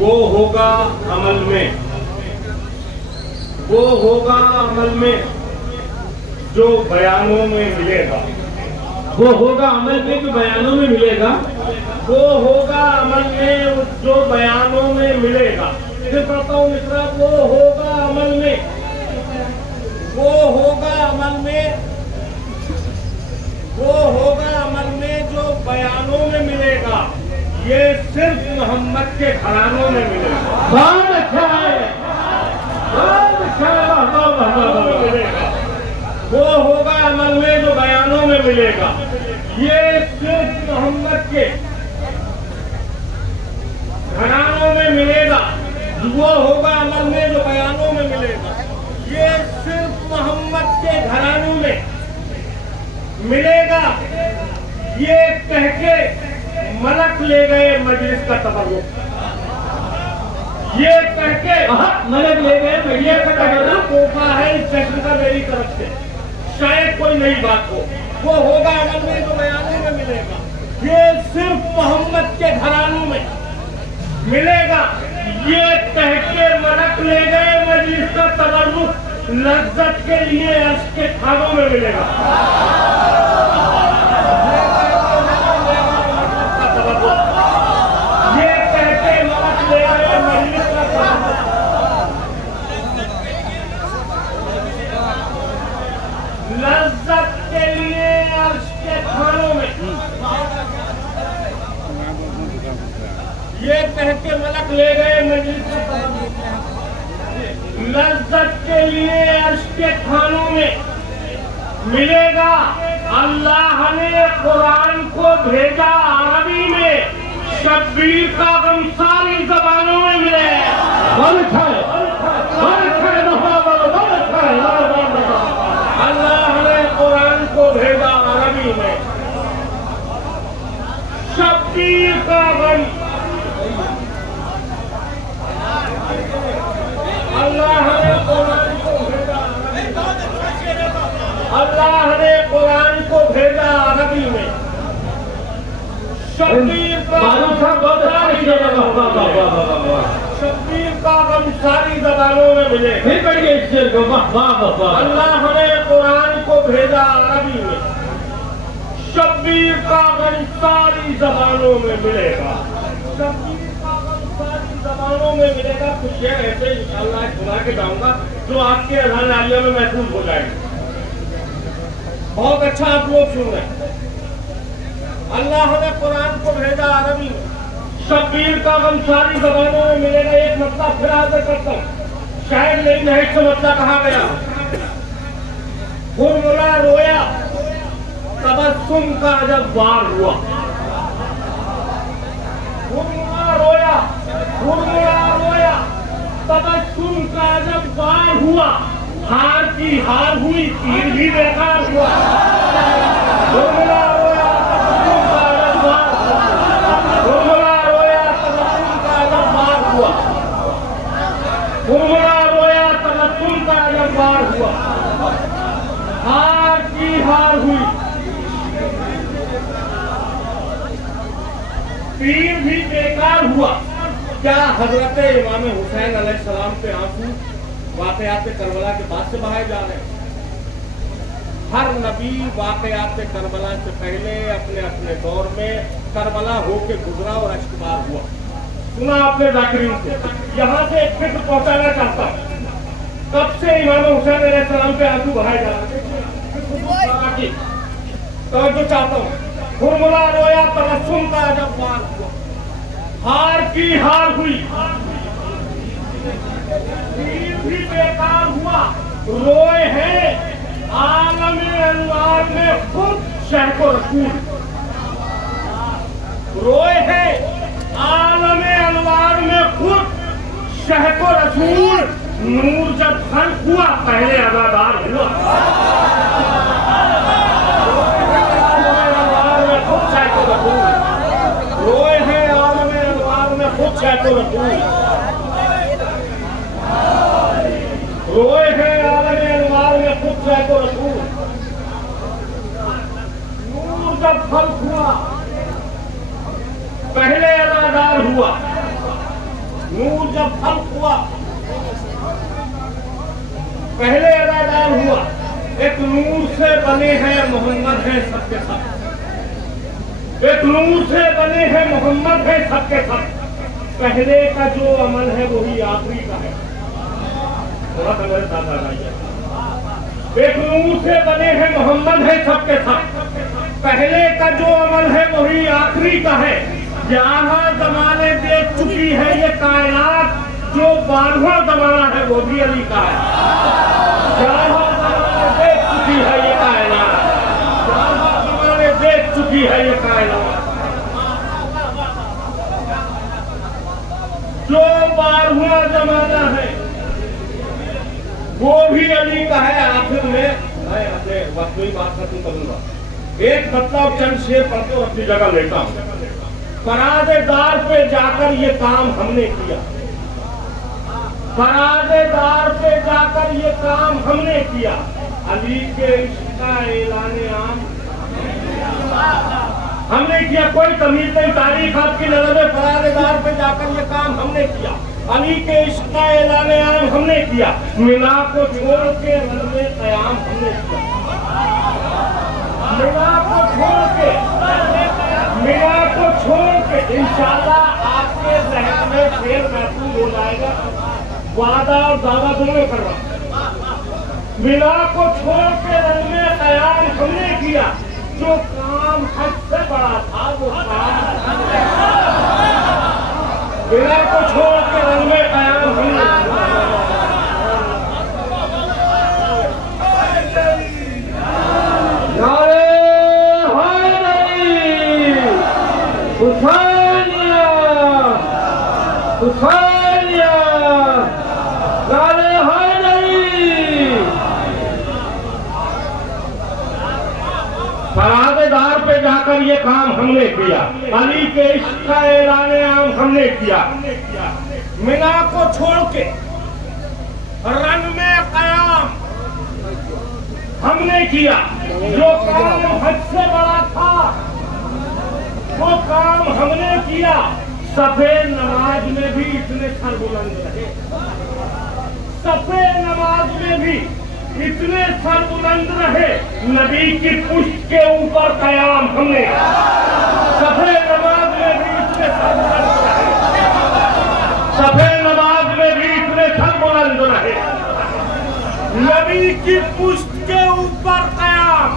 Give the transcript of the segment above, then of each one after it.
वो होगा अमल में, वो होगा अमल में जो बयानों में मिलेगा। वो होगा अमल में जो बयानों में मिलेगा। वो होगा अमल में जो बयानों में मिलेगा। फिर कहता हूँ मित्रा, वो होगा अमल में, वो होगा अमल में, वो होगा अमल में जो बयानों में मिलेगा। ये सिर्फ मोहम्मद के घरानों में मिलेगा। बहुत अच्छा है, बहुत अच्छा है, मिलेगा। वो होगा अमल में जो बयानों में मिलेगा। ये सिर्फ मोहम्मद के घरानों में मिलेगा। वो होगा अमल में जो बयानों में मिलेगा। ये सिर्फ मोहम्मद के घरानों में मिलेगा। ये कह के मलक ले गए मजलिस का तबर्रुक। ये कह के मलक ले गए मजलिस का तबर्रुक। तोहफा है इस जश्न का मेरी तरफ से, शायद कोई नई बात हो। वो होगा अमल में जो बयानों में मिलेगा। ये सिर्फ मोहम्मद के घरानों में मिलेगा। ये कह के मलक ले गए मजलिस का तबर्रुक। लज्जत के लिए अर्श के खानों में मिलेगा। ये कह के मलक ले गए मजलिस का तबर्रुक। लज्जत के लिए अर्श के खानों में। ये कह के मलक ले गए मजलिस का तबर्रुक। लज्जत के लिए अर्श के खानों में मिलेगा। अल्लाह ने कुरान को भेजा अरबी में, शब्बीर का गम सारी जबानों में मिलेगा। बहुत अच्छा है, बहुत अच्छा है, बहुत अच्छा है। अल्लाह ने कुरान को भेजा अरबी में, शब्बीर का गम। अल्लाह ने कुरान को भेजा, अल्लाह ने कुरान को भेजा अरबी में, शब्बीर का शब्बीर का गम सारी जबानों में मिले। फिर बढ़िए इस शेर को, वाह वाह वाह। अल्लाह ने कुरान को भेजा अरबी में, शब्बीर का गम सारी जबानों में मिलेगा। शब्बीर का गम सारी जबानों में मिलेगा। कुछ शेर ऐसे इंशाअल्लाह सुना के जाऊंगा जो आपके अज़ान आलिया में महफूज हो जाएगा। बहुत अच्छा आप लोग सुन रहे हैं। अल्लाह ने कुरान को भेजा अरबी में, शब्बीर का गम सारी जबानों में मिलेगा। एक मतलब फिर आगे करता हूँ, शायद नहीं है से मतलब कहा गया। हुरमुला रोया तबस्सुम का जब वार हुआ। हुरमुला रोया, हुरमुला रोया तबस्सुम का जब वार हुआ। हार की हार हुई, तीर भी बेकार हुआ। हुरमुला रोया तबस्सुम का जब वार हुआ। हुरमुला रोया तबस्सुम का जब वार हुआ। हुरमुला रोया तबस्सुम का जब वार हुआ। हार की हार हुई, तीर भी बेकार हुआ। क्या हजरत इमाम हुसैन अलैहिस्सलाम पे आंसू वाकयात करबला के बाद से बहाए जा रहे हैं? हर नबी वाकयात करबला से पहले अपने अपने दौर में करबला होके गुजरा और अश्कबार हुआ। सुना आपने जाकिरीन से। यहाँ से एक फिक्र पहुंचाना चाहता हूँ, कब से इमाम हुसैन अलैहिस्सलाम पे आंसू बहाए जा रहे हैं। तो जो चाहता हूँ, हुरमुला रोया तबस्सुम का जब वार हुआ। हार की हार हुई, तीर भी बेकार हुआ। रोए हैं आलमे अनवार में खुद शहको रसूल। रोए हैं आलमे अनवार में खुद शहको रसूल। नूर जब खल्क हुआ पहले अदादार हुआ। रोए हैं आलमे अनवार में खुद शहको रसूल। रोए हैं आलमे अनवार में खुद शहको रसूल। नूर जब खल्क हुआ पहले अदादार हुआ। नूर जब खल्क हुआ, पहले अदादार हुआ, एक नूर से बने हैं मोहम्मद है सबके सब, एक नूर से बने हैं मोहम्मद है सबके सब। पहले का जो अमल है वही आखिरी का है। थोड़ा सा मेरे साथ आ जाइए। एक नूर से बने हैं मोहम्मद है सबके सब, पहले का जो अमल है वही आखिरी का है। 11 जमाने देख चुकी है ये कायनात, जो 12वां जमाना है वो भी अली का है। 11 जमाने देख चुकी है ये कायनात, 11 जमाने देख चुकी है ये कायनात, जो 12वां जमाना है वो भी अली का है। आखिर में मैं अपने वक्त में बात खत्म करूंगा। एक मतलब चंद शेर पढ़ के अपनी जगह लेता हूं। फराज़ेदार पे जाकर ये काम हमने किया, फराज़ेदार पे जाकर ये काम हमने किया। अली के इश्क का ऐलाने आम हमने किया। कोई तमीज नहीं, तारीख आपकी नजर में फराज़ेदार पे जाकर ये काम हमने किया। अली के इश्क का ऐलाने आम हमने किया। मिला को छोड़ के रन में क़याम हमने किया। मिला को छोड़ के, मिला को छोड़ के इंशाअल्लाह आपके ज़हन में फिर महसूस हो जाएगा। वादा और दावा दोनों कर रहा। मिला को छोड़ के रन में क़याम हमने किया। जो काम हद से बड़ा था वो काम मिला को छोड़ के रन में क़याम हमने किया। हुसैनिया हुसैनिया नारे हैदरी। फराज़ेदार पे जाकर ये काम हमने किया। अली के इश्क का ऐलाने आम हमने किया। मिना को छोड़ के रन में क़याम हमने किया। जो काम हद से बड़ा था वो काम हमने किया। सफेद नमाज में भी इतने सर बुलंद रहे, सफेद नमाज में भी इतने सर बुलंद रहे। नबी की पुष्ट के ऊपर क़याम हमने, सफेद नमाज में भी इतने सर बुलंद रहे, सफेद नमाज में भी इतने सर बुलंद रहे। नबी की पुष्ट के ऊपर क़याम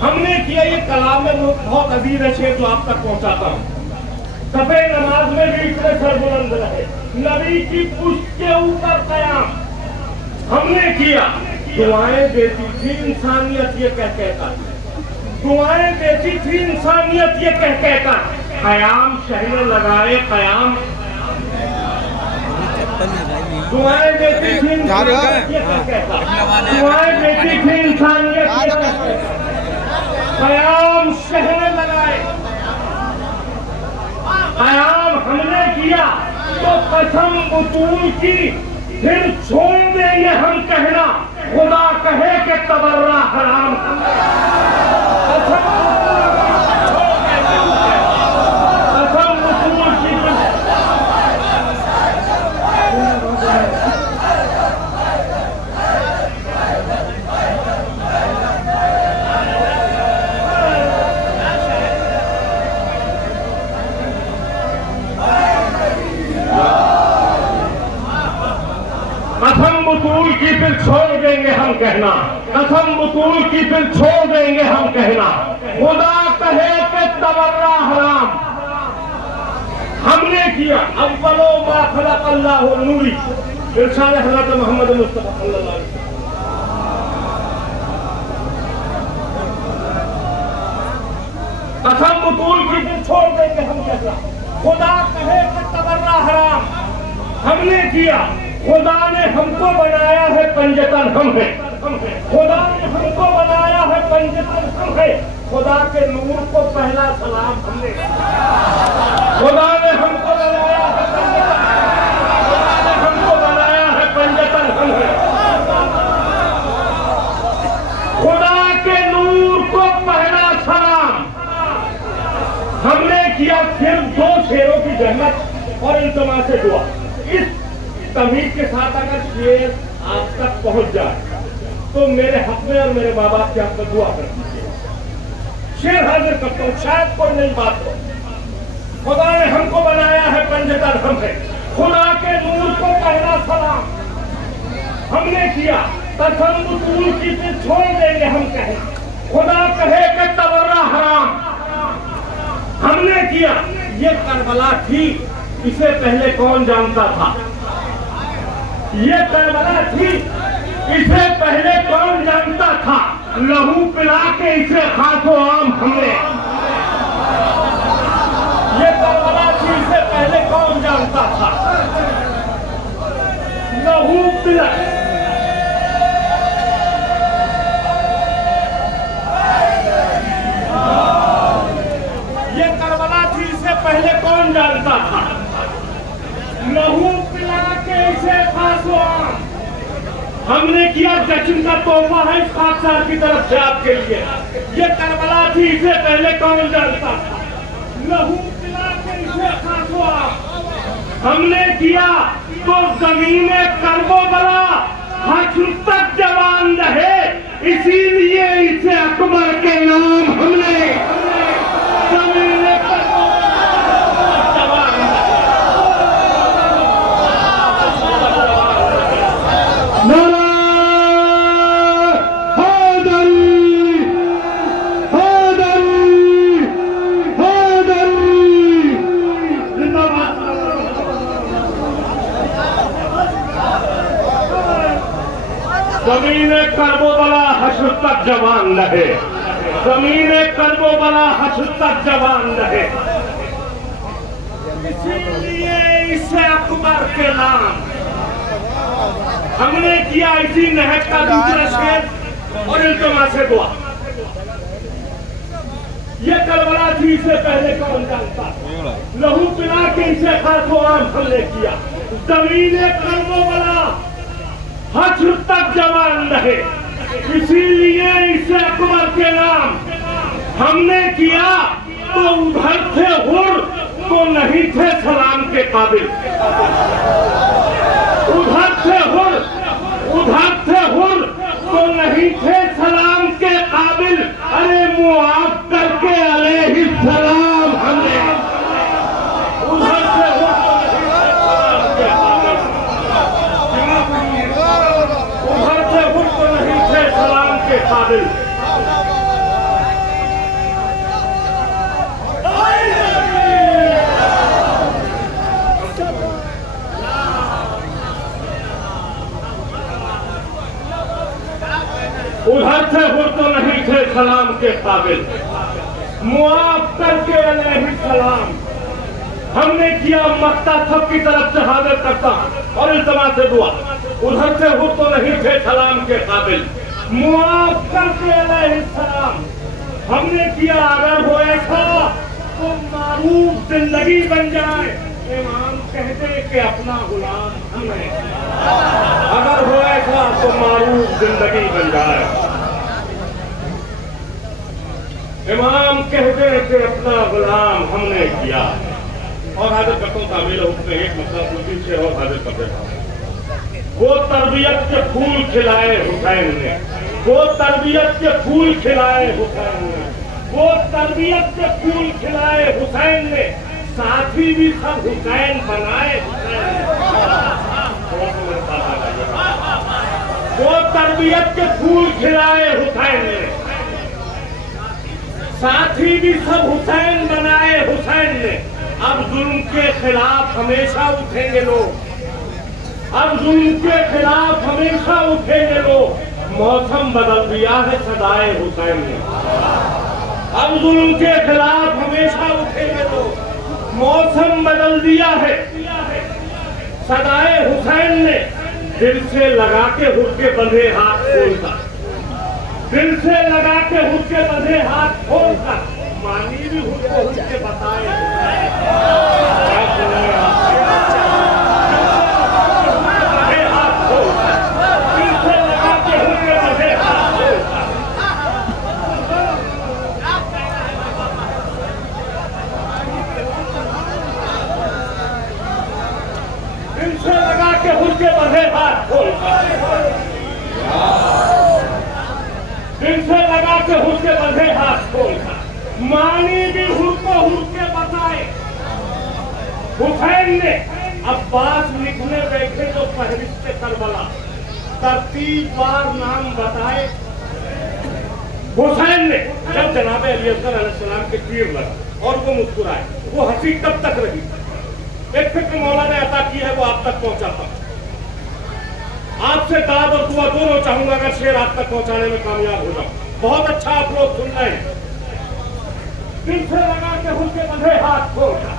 हमने किया। ये कलाम में बहुत अजीज है शेर जो आप तक पहुंचाता हूं। सफेद नमाज में भी इतने सर बुलंद रहे। नबी की पुष्ट के ऊपर क़याम हमने किया। दुआएं देती थी इंसानियत ये कह कहकर, दुआएं देती थी इंसानियत ये कह कहकर। क़याम शहर लगाए क़याम, दुआएं देती थी इंसानियत ये कह कहकर, दुआएं देती थी इंसानियत ये कह कहकर। क़याम शहर लगाए, क़याम हमने किया। तो कसम बुतूल की फिर छोड़ देंगे हम कहना, खुदा कहे कि तबर्रा हराम। कसम बुतूल की कसम बुतूल की फिर छोड़ देंगे हम कहना, कसम बुतूल की फिर छोड़ देंगे हम कहना। खुदा कहे कि तबर्रा हराम हमने किया। अव्वलो मा खलक़ अल्लाहु नूरी, इरशाद हज़रत मोहम्मद मुस्तफ़ा सल्लल्लाहु अलैहि वसल्लम। कसम बुतूल की फिर छोड़ देंगे हम कहना। खुदा कहे कि तबर्रा हराम हमने किया। खुदा ने हमको बनाया है पंजतन हम है, खुदा ने हमको बनाया है पंजतन हम है। खुदा के नूर को पहला सलाम हमने, खुदा ने हमको बनाया है पंजतन, खुदा ने हमको बनाया है पंजतन हम है। खुदा के नूर को पहला सलाम हमने किया। फिर 2 शेरों की जन्नत और इल्तमा से दुआ। इस तमीज के साथ अगर शेर आप तक पहुंच जाए तो मेरे हक में और मेरे माँ बाप के हक में दुआ कर दीजिए। शेर हाजिर करता हूं, शायद कोई नई बात हो। खुदा ने हमको बनाया है पंजतर हम है, खुदा के नूर को पहला सलाम हमने किया, कसम तूल की फिर छोड़ देंगे हम कहें, खुदा कहे कि तबर्रा हराम हमने किया। ये करबला थी, इसे पहले कौन जानता था? ये करबला थी, इसे पहले कौन जानता था? लहू पिला के इसे खासो आम हमने। ये करबला थी, इसे पहले कौन जानता था? लहू पिला पहले कौन जानता था? लहू पिला के इसे खासो आम हमने किया। जश्न का तोहफा है इस खाकसार की तरफ से आपके लिए। ये करबला थी, इसे पहले कौन जानता था? लहू पिला के इसे खासो आम हमने किया। तो जमीने करबो बला हश्र तक जवान रहे, इसीलिए इसे अकबर के नाम हमने जमीने ज़मीने करबोबला हश्र तक जवान रहे, ज़मीने करबोबला हश्र तक जवान रहे, इसीलिए इसे अकबर के नाम हमने किया। इसी नहज का दूसरा शेर और इल्तिमा से दुआ। ये करबला थी, इसे पहले कौन जानता? लहू पिला के इसे खासो आम हमने किया। ज़मीने करबोबला हश्र तक जवान रहे, इसीलिए इसे अकबर के नाम हमने किया। तो उधर थे हुर तो नहीं थे सलाम के काबिल, उधर थे हुर तो नहीं थे सलाम के काबिल। अरे मुआफ करके अलैहिस्सलाम हमने उधर से हुर तो नहीं थे सलाम के काबिल। उधर से हुर तो नहीं थे सलाम के काबिल, मुआफ करके अलैहिस्सलाम हमने किया। मक्ता सबकी तरफ से हाजिर करता और इल्तिमा से दुआ। उधर से हुर तो नहीं थे सलाम के काबिल, मुआफ करके अलैहिस्सलाम हमने किया। अगर हो ऐसा तो मारूफ जिंदगी बन जाए, इमाम कहते कि अपना गुलाम हमें। अगर हो ऐसा तो मारूफ जिंदगी बन जाए, इमाम कहते कि अपना गुलाम हमने किया। और हाजिर करता हूँ तामील हुक्म में एक मसला दूसरी से और हाजिर कर देता हूँ। वो तरबियत के फूल खिलाए हुसैन ने, वो तरबियत के फूल खिलाए हुसैन ने, वो तरबियत के फूल खिलाए हुसैन ने, साथी भी सब हुसैन बनाए हुसैन ने। वो तरबियत के फूल खिलाए हुसैन ने, साथी भी सब हुसैन बनाए हुसैन ने। अब जुल्म के खिलाफ हमेशा उठेंगे लोग, अब जुल्म के खिलाफ हमेशा उठेंगे लोग। मौसम बदल दिया है सदाए हुसैन ने, अब जुल्म के खिलाफ हमेशा उठेंगे लोग। मौसम बदल दिया है सदाए हुसैन ने। दिल से लगा के हुर के बंधे हाथ खोलकर, दिल से लगा के हुर के बंधे हाथ खोलकर, मानी भी हुर को हुर के बताए हाथ खोलकर, दिल से लगा के हुर के बंधे हाथ खोलकर। से लगा के हुक्के बंधे हाथ खोलकर, दिल से लगा के हुक्के बंधे हाथ खोलकर, मानी भी हुक्को हुक्के बताए। हुसैन ने अब्बास लिखने बैठे तो फहरिस्त करबला, तरतीब बार नाम बताए। हुसैन ने जब जनाब अली असगर अलैहिस्सलाम के तीर लगा और वो मुस्कुराए, वो हंसी कब तक रही? एक फिक्र मौला ने अता की है, वो आप तक पहुंचाता। आपसे दाद और दुआ दोनों चाहूंगा, अगर शेर आप तक पहुंचाने में कामयाब हो जाऊं। बहुत अच्छा आप लोग सुन रहे हैं। दिल से लगा के हुक्के बंधे हाथ खोलकर,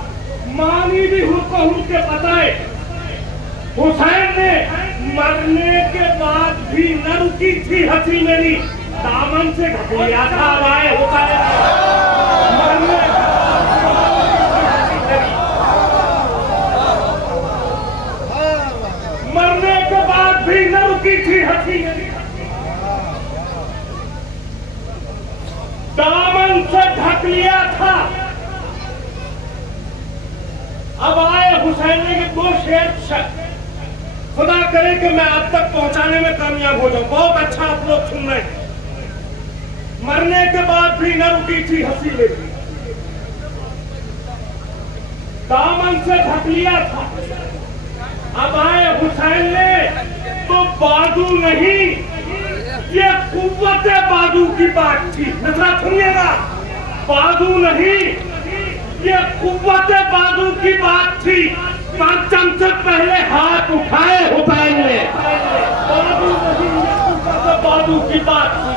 मानी भी हुक्को हुक्के बताए। हुसैन ने मरने के बाद भी न रुकी थी हंसी मेरी, दामन से ढक लिया था आए हुसैन मरने के बाद भी न रुकी थी हंसी मेरी, दामन से ढक लिया था। अब आए हुसैन ने के दो शेर, खुदा करे कि मैं आप तक पहुंचाने में कामयाब हो जाऊं। बहुत अच्छा आप लोग सुन रहे हैं। मरने के बाद भी न रुकी थी हंसी मेरी, दामन से ढक लिया था। अब आए हुसैन ने तो बाजू नहीं, ये कुव्वत बाजू की बात थी। नजरा सुनिएगा, बाजू नहीं, ये कुव्वत बाजू की बात थी। परचम से पहले हाथ उठाए हुसैन ने, बाजू नहीं, ये कुव्वत बाजू की बात थी।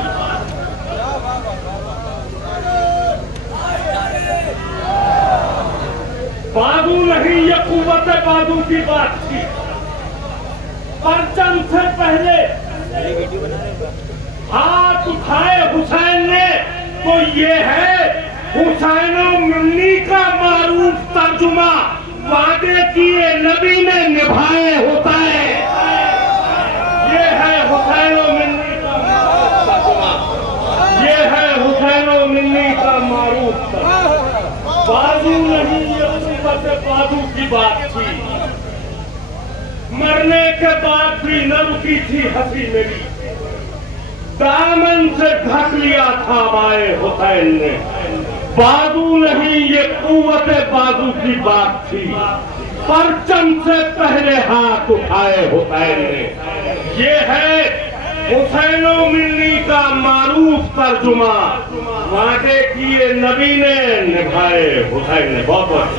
बाजू नहीं, ये कुव्वत बाजू की बात थी। परचम से पहले हाथ उठाए हुसैन ने, तो ये है हुसैनो मिन्नी का मारूफ तर्जुमा। वादे किए नबी ने निभाए होता है, ये है हुसैनो मिन्नी का मारूफ तर्जुमा, ये है हुसैनो मिन्नी का मारूफ तर्जुमा। बाजू नहीं, ये कुव्वत बाजू की बात थी। मरने के बाद भी न रुकी थी हंसी मेरी, दामन से ढक लिया था बाए हुसैन ने। बाजू नहीं, ये कुव्वत बाजू की बात थी। परचम से पहले हाथ उठाए हुसैन ने, ये है हुसैनो मिन्नी का मारूफ तर्जुमा। वादे किए नबी ने निभाए हुसैन ने। बहुत बहुत